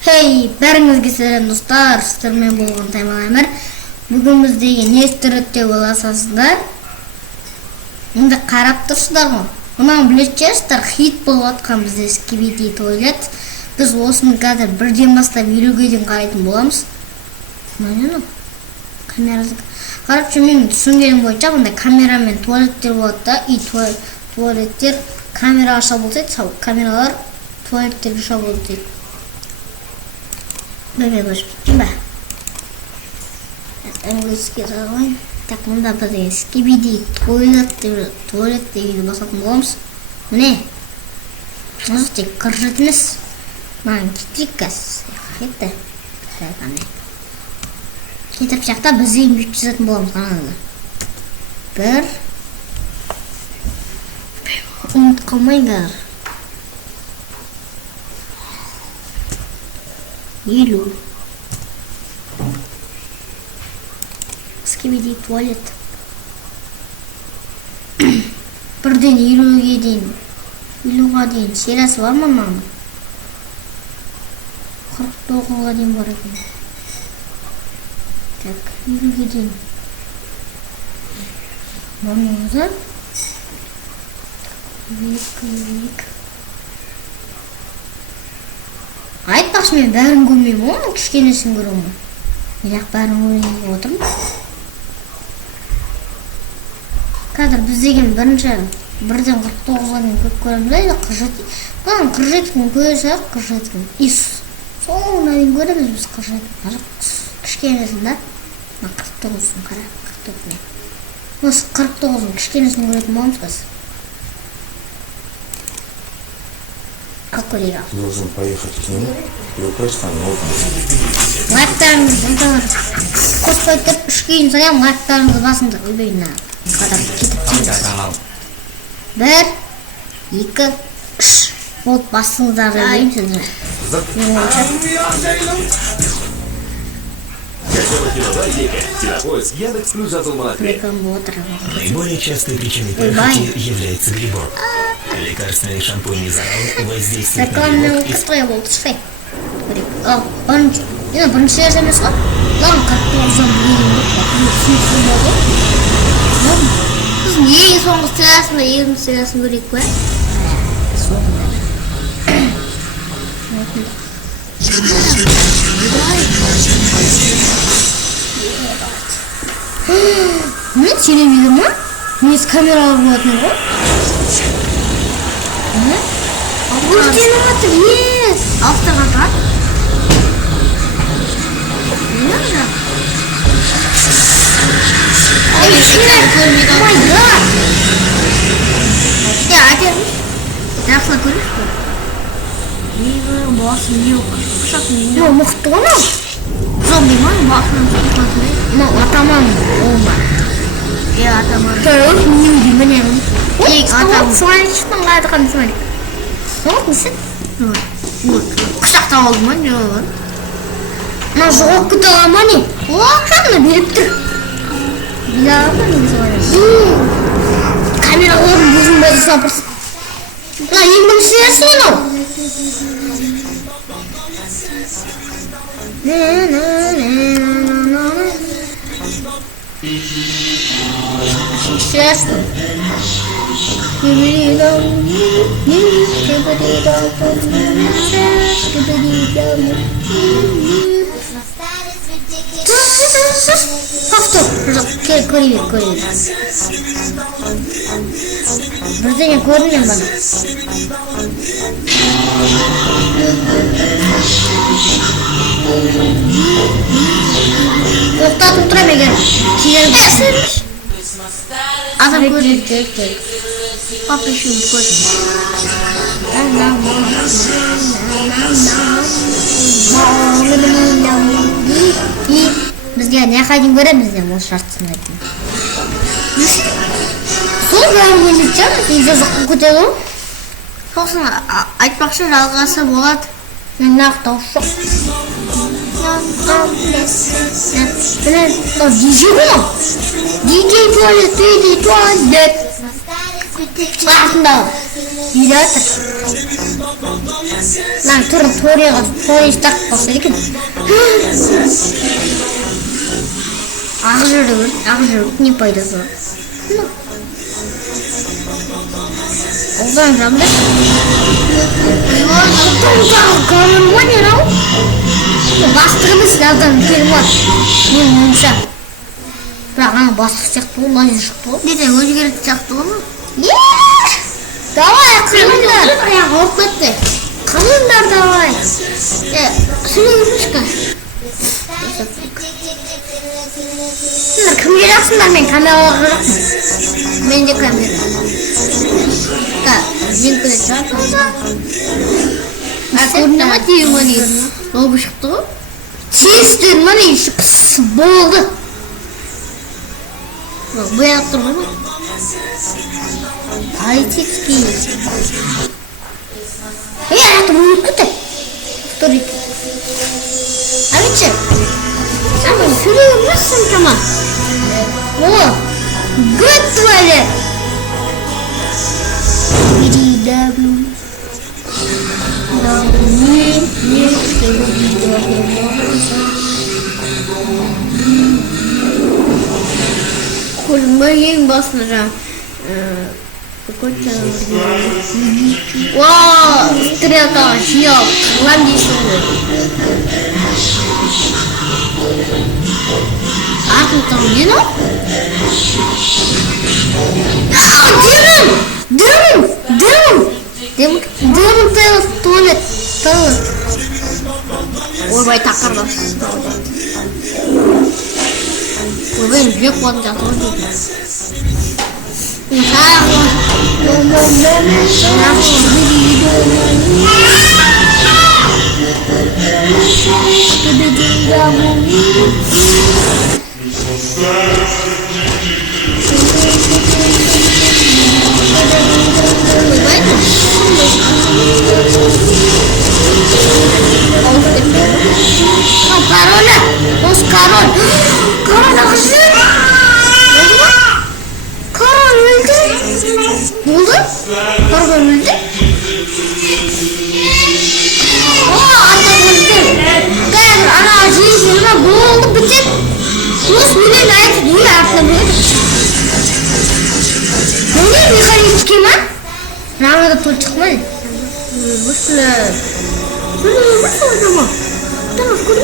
Хей, бәріңізге сәлем достар, сіздермен болған Тайман. Бүгін біздегі не істірітте боласыздар? Енді қарап тұрсыздар ғой. Мұнан білетчерсіздер, хит болып атқан бізде Skibidi Toilet. Біз осыны қазір бірден бастап 50-ге дейін қарайтын боламыз. Мынау камерасы. Қарап мен түсінгенім бойынша бұндай камерамен туалеттер болады да, и туалеттер камера аша болды, камералар туалеттерге аша болды. Бәбе көшіп ба? Английский жазылайын. Так, мұнда бізде Skibidi Toilet дегенді басатын боламыз. Міне, осы тек кіржетіміз. Маған кетейік кәз. Кетті. Кетіп жақта бізде бүйіп жазатын боламыз. Қанады. Бір. Ұмыт қалмайдар. 50. Skibidi Toilet. Бірден 50-ге дейін. 50-ға дейін сериясы бар ма маған? 49-ға дейін бар екен. Так, 50-ге дейін. Маңызы. Вик. Айтпақшы мен бәрін көрмеймін, оның кішкенесін көремін. Бірақ бәрін көрейін отырмын. Қазір біз деген бірден 49-ға дейін көп көреміз, әлі қыржеткен. Бұдан қыржеткен көрсек, қыржеткен. Соңына дейін көреміз біз қыржеткен. Кішкенесін да. 49-сын қара, 49-ны. Осы 49-ның кішкенесін көретін боламыз қыз. Как көрейік ал? Должен поехать к нему и украсть там новый. Лайктарыңызды қоспай тұрып, үшкейін саям, лайктарыңызды басында өлбейін. Қадап кетіп. 1, 2, 3. Болып басыңыздар өлбейін сіздер. Наиболее частой причиной перхоти является грибок. Лекарственный шампунь Низарал воздействует на грибок и... Бірінші емес қап. Лағын қатты ұзан біз ең соңғы сериясын ба, екінші сериясын көрейік па? Міне телевизор ма? Несі камералар болатын ғой? Өртеніп атыр, ес! Алыстырған тұрады. Не жақ? Ой, шынар көрмейді. Ой, да! Әтерміз. Жақсыла көрмейді ғой? Егі, басын еук. Құшатын ең. О, мұқты ғана? Зомби ма? Басын құшатын ең. Ма, атаман олма. Атаман. Тұрып, немді мінемін. Ой, атаман. Суайшықтың қайды қанды суайшық. Соғып несін? Құшақтап алды ма? Не олар? Ма жоғып күті ала ма не? О, қанына беріп тұр. Білі ала ма не суайшық? Камераларын өзің бәзі сапырсың. Ма, ең бірінші сериясы не ау? Сериясы? Повтор, көрейік. Бірдеңе көрінен бана. Тоқтатып тұра меген. Адам көрейік. Папа еще выходит. И бізге не қайдың көремізден ол шартысын айтын. Сол бәрін көзеткен, үйде зыққын көтелу. Сосын айтпақшы жалғасы болады. Мен нақтаушы жоқ. DJ Toilet. Артында. Үйде атыр. Lan to'y tak qolsa ekan. Ağzırık ne paydası var? Oğlan ramda. Karın var ya lan. Bastığımız lazım bir var. Ne yumuşak. Bırak bastık çıktı o lan çıktı. Bir de özgür çıktı onu. Давай, kalınlar. Ya korkuttu. Kalınlar давай. Şunu yumuşka. Bunlar kim geliyorsunlar men kamera olarak? Men de kamera. Jin kule çarp. Aku nama cium mani. Lo çıktı. Çizdir mani şu boldu. Bu yaptım mı? Ay çizki. Ya yaptım bunu kutu. Turik. Abici. Sen sürüyor musun tamam? Oh, good tuvalet. Kurmayı basacağım. Wow, ternyata siap. Lanjut. Aku tahu you know. Drum tuvalet. Ой, бай такар да. Ой, бай бек болған жаты Nerede tur çıkmadı? Başla. Tamam. Tamam kudu.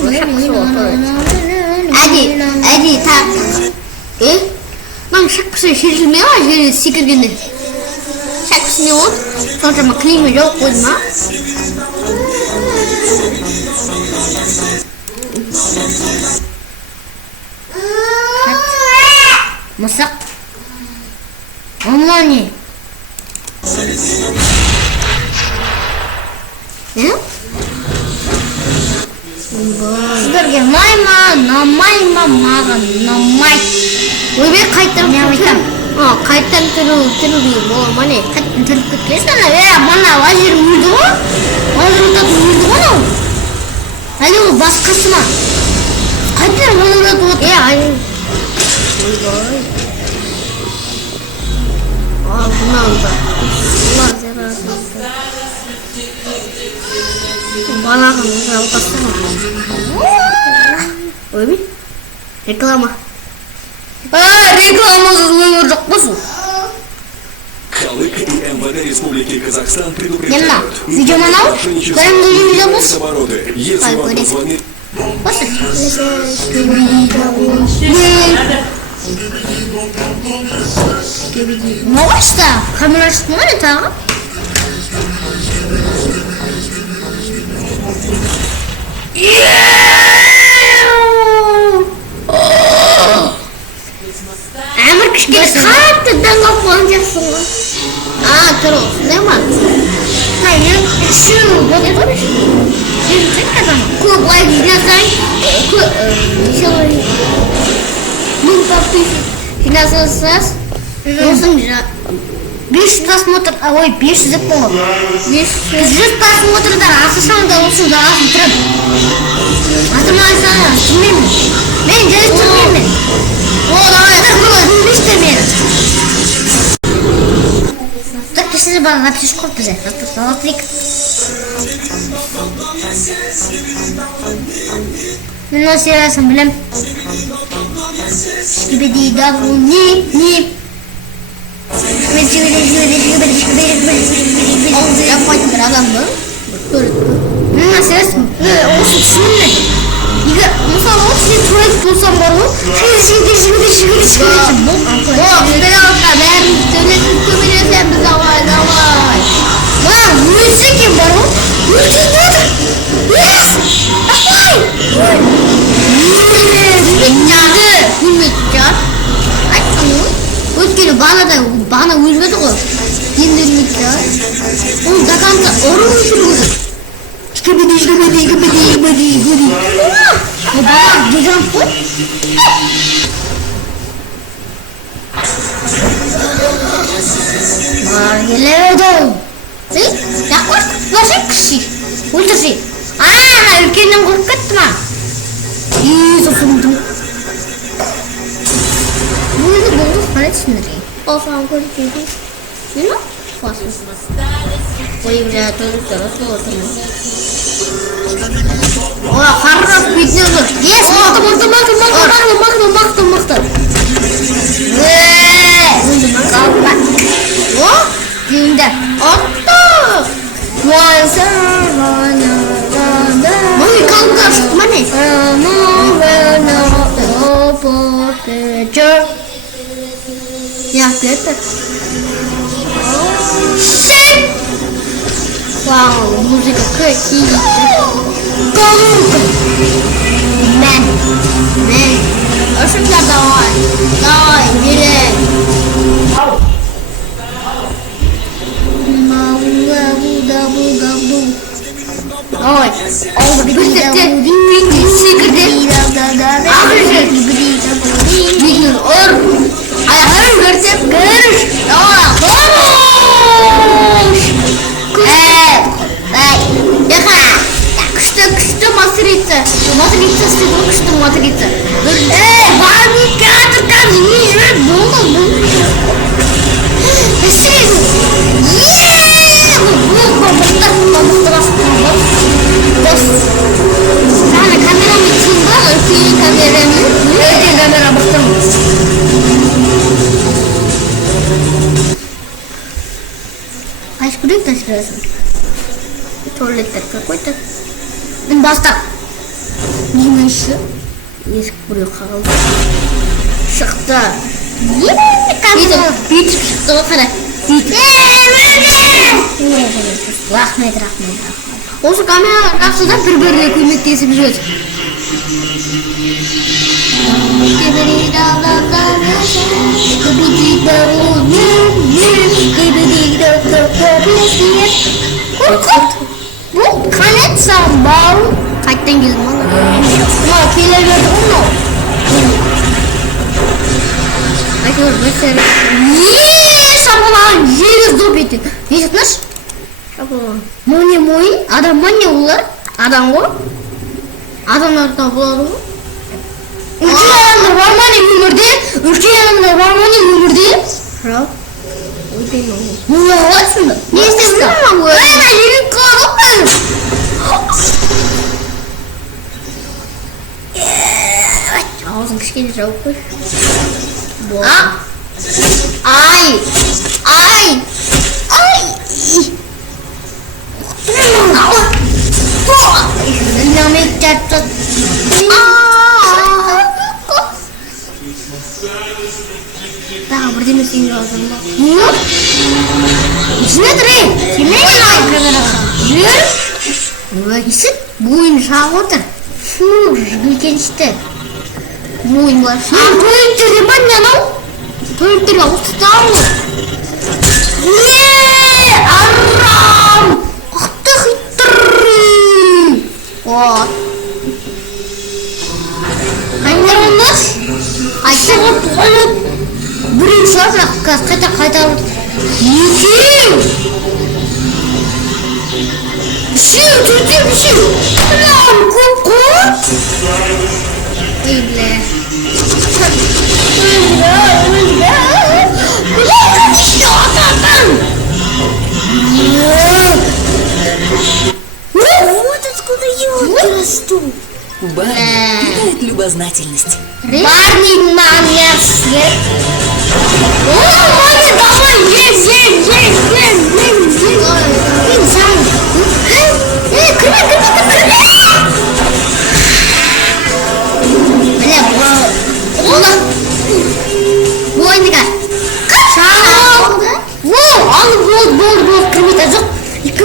Sudah berapa? Adi tak. Bang şaksı şişirme var ya sikir gene. Şaksı ne oldu? Sonra maklimi yok koyma. Masak. Allah ne? Ya? Sebagai namai makan namai. Lebih kaitan kaitan. Oh kaitan terus di bawah mana? Kaitan terus kesan lah ya mana wajib mudo? Wajib tak mudo mana? Ayo bas kasma. Kaitan mana tu? Ya ayo. Oh kenapa? Allah serasa. Bala kan kalau kasma. Oi, reklama. Реклама за косу. Халык и МВД Республики Казахстан предупреждают. Видео манал? Прям видео бус. Если вам позвонит... Молочта? Камера смотрит, а? Amir kishkili qattiqdan qo'rqansizmi? Turib, nima? Hayır, shu bo'laver. Ko'p vaqt ishlasang, ming topib ishlasasiz, o'zingizga 500 просмотров, ой, 500 пол. 500 просмотров asosanda olsun da bitirib. Matematikani bilmayman. Men jarash bilmayman. O, davay, bir istemiyorum. Сейчас бана напишешь код bize. Салатлик. Мен о сериясын білем. Шкибиди дабу не. Yapmayın bir adam mı? Мен о сериясын. Осы түсінмеді. Егер мысалы ол сен туалет болсам бар ғой. Шкибиди. Бәрін сөйлесіп көбелесем біз давай. Өлсе екен бар ғой. Өлсіз отыр. Өйткені бана өлмеді ғой. Енді өлмейді. Ол до конца ұрып жүргізді. Шкибиди. Ол бана гигант қой. Келеді. Жақпар, лашай кіші. Өлтірші. Үлкеннен қорып кетті ма? Соқымдым. Bunu bulduk para sendiri. Oh, aku di sini. Mana? Pasal. Oh, iya, terus. Oh, harap video tu. Yes, makan. Kawan. Oh, indah. Otak. Mami, kau kat mana? Ya, kelihatan. Shit! Wow, musik kecil. Man. Asyik dah dawai, gile. Gabu. Oi, Туалеттер какой-то. Бастап. Неме еще? Есік біреу қағылды. Шықты. Бүйтіп шықты ғой қара. Рахмет. Осы камера жақсы да бір-біріне көмектесіп жүреді. Бұл қанетсам бау. Қайттан келді ма? Келе берді ғой. Әйтеуір бір сәрі. Шапалаған жері зоп ете. Не жатнаш? Шапалаған. Моне мойын? Адам ма не олар? Адам ғой? Адамларда болады ғой? Үлкен адамдар бар ма не өмірде? Рау. Мұны қалайсың да? Не істесің? Ерін қалады ғой. Аузын кішкене жауып қой. Ай! Намек жатты. Тағы бірдеме сен жаздың ба? Ішіне тұрай! Кемей камераға. Жүр! Есік бойын шағып отыр. Үлкеншті. Бойын бар. Тойлеттер ема не анау? Тойлеттер ба? Осы тауы. Арам! Ақты хиттір! Вот. Қайындар ондас? Айтсаға тойлет. Біреу шығар, бірақ қайта өтіп. Екеу! Үшеу! Прям көп қой! Ой, бля. Бля, еще там! Вот откуда елки растут. Барни питает любознательность. Барни манерс. О, Барни, давай, есть. Бля, ойника. Болды. Болды, кірмейді жоқ. Екі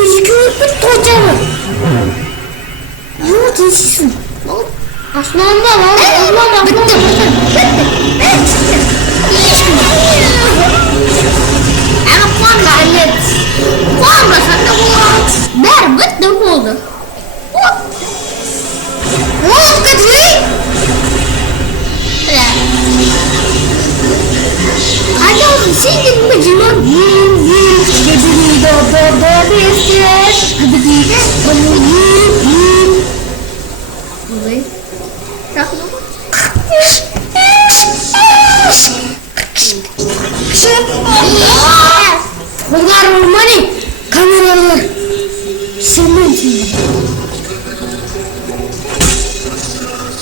тотжамы. Юу тенсізсің? Основанда, бітті. Әні қуанға әлет. Қуанға санда болады. Бәрі бітті болды. Ол көтвей. Ayağım senin mi canım? Bunlar olmalı. Kameralar. Senin için.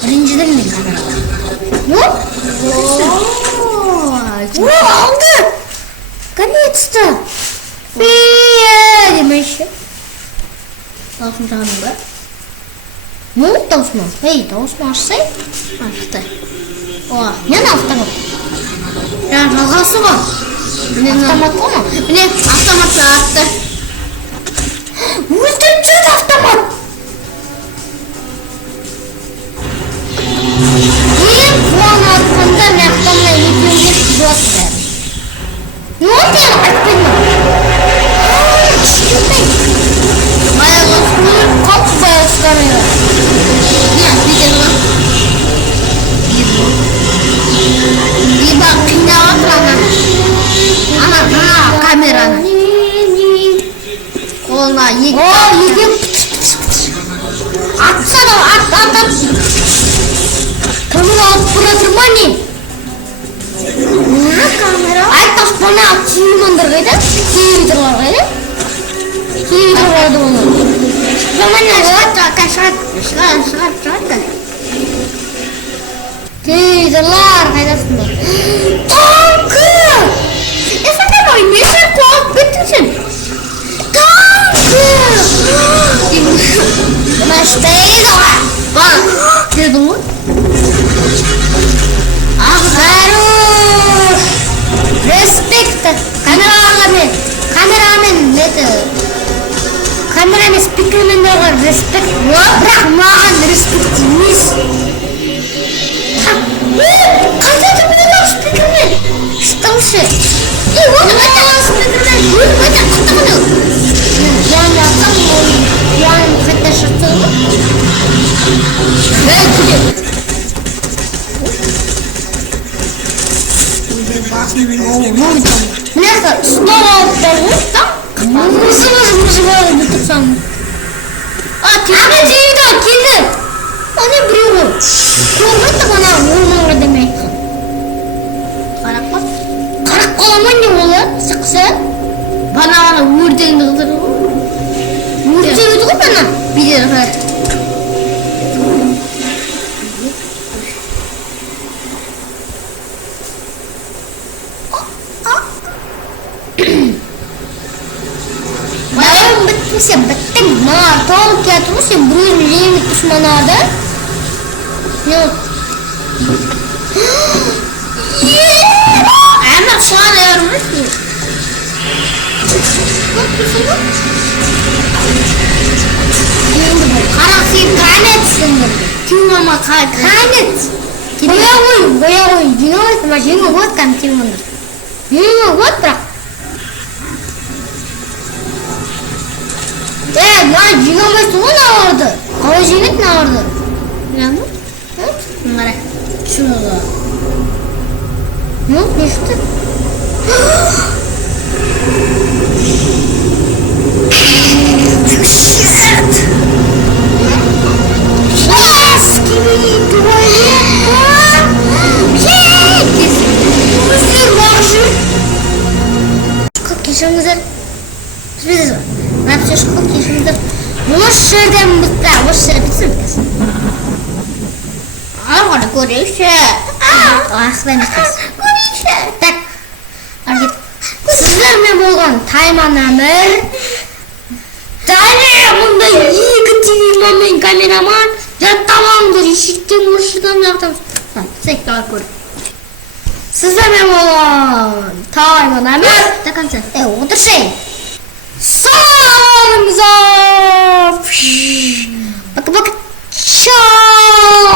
Rinci'den mi kameralar? Yok. Aldı. Конец-то. Демеші. Даусын жағының ба? Не болды дауысыма? Ей, дауысыма ашсай? Ашты. О, мен автомат. Жалғасы ғой. Автомат ғой ма? Міне автоматты атты. Өлтіріп жүрді автомат. Ең қуаны атқанда мен автоматына екеуге жуатты бәрі. Не oldu ya? Bayağı kalk bayağı çıkarıyor. Ne? Bir de bak. Bir bak ne var ana kameranı. Koluna yık. Yıkım. Atsana at. Kamera at bırakırma ne? Kamera. Ay taşpana atçıyım ondırgaydı. Televizorlar gaydı. Televizorlardı onu. Zaman ne? Şahat. Televizorlar gaydasında. Tankı! Sen de boy ne sen kulak bittin? Tankı! Baştaydı o. Bak. Gördün mü? Harus respect kameramen speakermen var respect bırak mağan respect mis kaçta bir de speakermen что же и вот это speakermen это кто я не это что Нека, снова отдают там? Вызывали бы тот самый. А, тебе телевизор келді. Оны біреуі. Көрді ғана орныңға демейді. Қарап қап. Қарап қалама не болады? Сықса. Бана өрдеңді қыдыр ғой. Өрдеңді ғой бана. Бидер қар. Sen betul nah tol kia terus yang berulang terus mana ada? Yok. Anak sana yang mesti. Karak si kanet sendiri. Cuma makan kanet. Bayar, jingo sama jingo buat kan cuma. Jingo buat berapa? Lan Cinomet o ne vardı? Kavajinet ne vardı? Ne bu? Bunlara. Şurada. Yok işte. Shit. Yes gibi tuvalet. Yes. Mısır var şu. Kalk geçen güzel. Biz ашықтық кешіңіздер. Осы жерден бітті, осы жерде бітсін бітесін. Ары көрейікші. Ақырда емес көрейікші. Так, аргет. Сіздермен болған Тайман Әмір. Дәне, мұнда 2 телефонмен камераман. Жаттамаңдар, ешіктен ұршыдан жақтамыз. Сәйттіға көр. Сіздермен болған Тайман Әмір. До конца. Отыршайын. Саламыздар. Пока-пока. Чао.